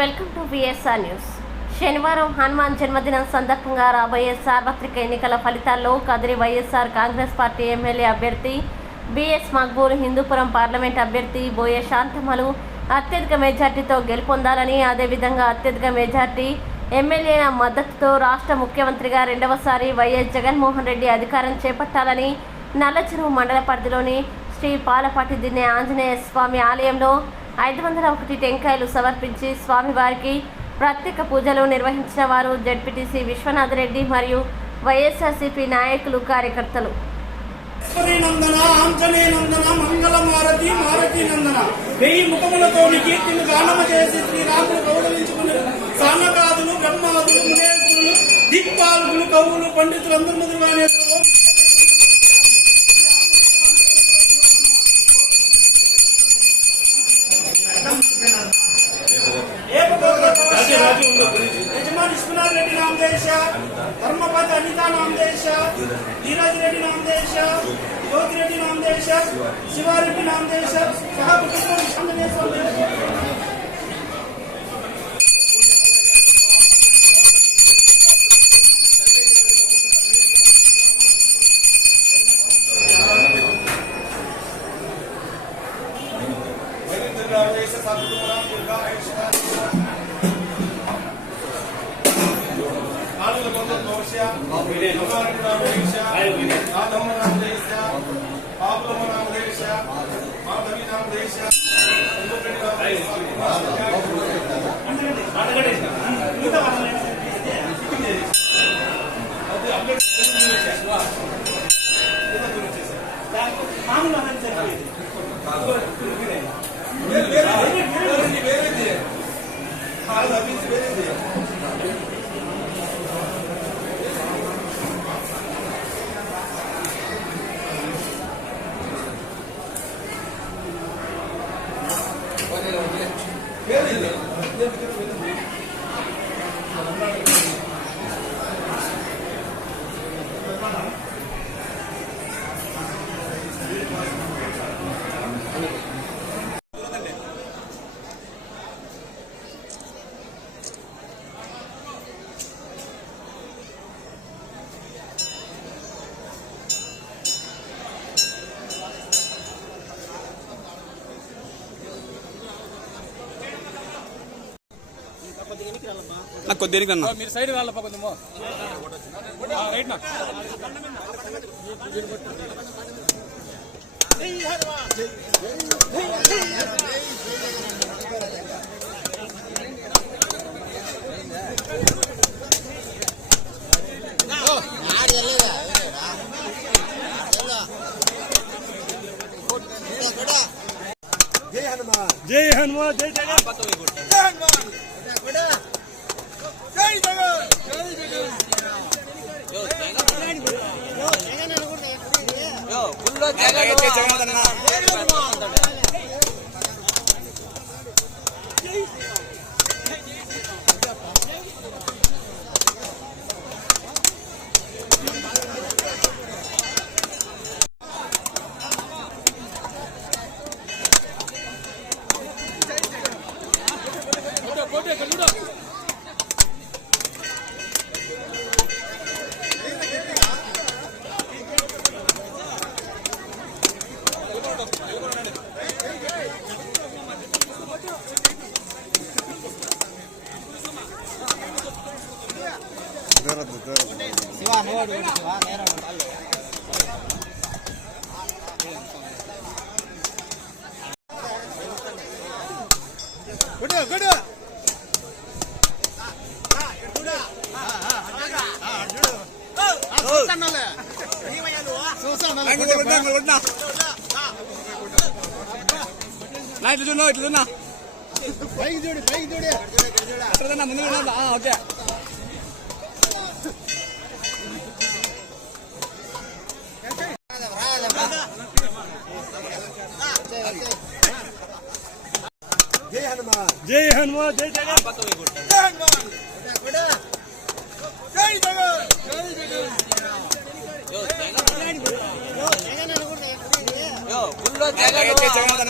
Welcome to VSR news. శనివారం హనుమాన్ జన్మదినం సందర్భంగా రాబోయే సార్వత్రిక ఎన్నికల ఫలితాల్లో కదిరి వైఎస్ఆర్ కాంగ్రెస్ పార్టీ ఎమ్మెల్యే అభ్యర్థి బిఎస్ మక్బూల్, హిందూపురం పార్లమెంట్ అభ్యర్థి బోయే శాంతమ్మలు అత్యధిక మెజార్టీతో గెలుపొందాలని, అదేవిధంగా అత్యధిక మెజార్టీ ఎమ్మెల్యేల మద్దతుతో రాష్ట్ర ముఖ్యమంత్రిగా రెండవసారి వైఎస్ జగన్మోహన్ రెడ్డి అధికారం చేపట్టాలని నల్లచెరువు మండల పరిధిలోని శ్రీ పాలపాటి దిన్నె ఆంజనేయ స్వామి ఆలయంలో 501 టెంకాయలు సమర్పించి స్వామివారికి ప్రత్యేక పూజలు నిర్వహించిన వారు జెడ్పీటీసీ విశ్వనాథరెడ్డి మరియు వైఎస్ఆర్సీపీ నాయకులు, కార్యకర్తలు. దిక్పాలకులు, కవులు, పండితులు అందరి మొదలుగానే यजमान विश्वनाथ रेड्डी नामदेश, धर्मपति अनिता नामदेश, धीरज रेड्डी नामदेश, ज्योति रेड्डी नामदेश, शिवारेड्डी नामदेश, కొద్దిగా మీరు సైడ్ వెళ్ళప్ప కొంచెం రైట్ నా जय हनुमान, जय जगन, जय हनुमान, जय जगन, ఇట్లున్నా పైకి చూడు, పైకి చూడు, ముందు ఓకే. जय हनुमान, जय हनुमान, जय जगन, जय हनुमान, जय जगन, जय जगन,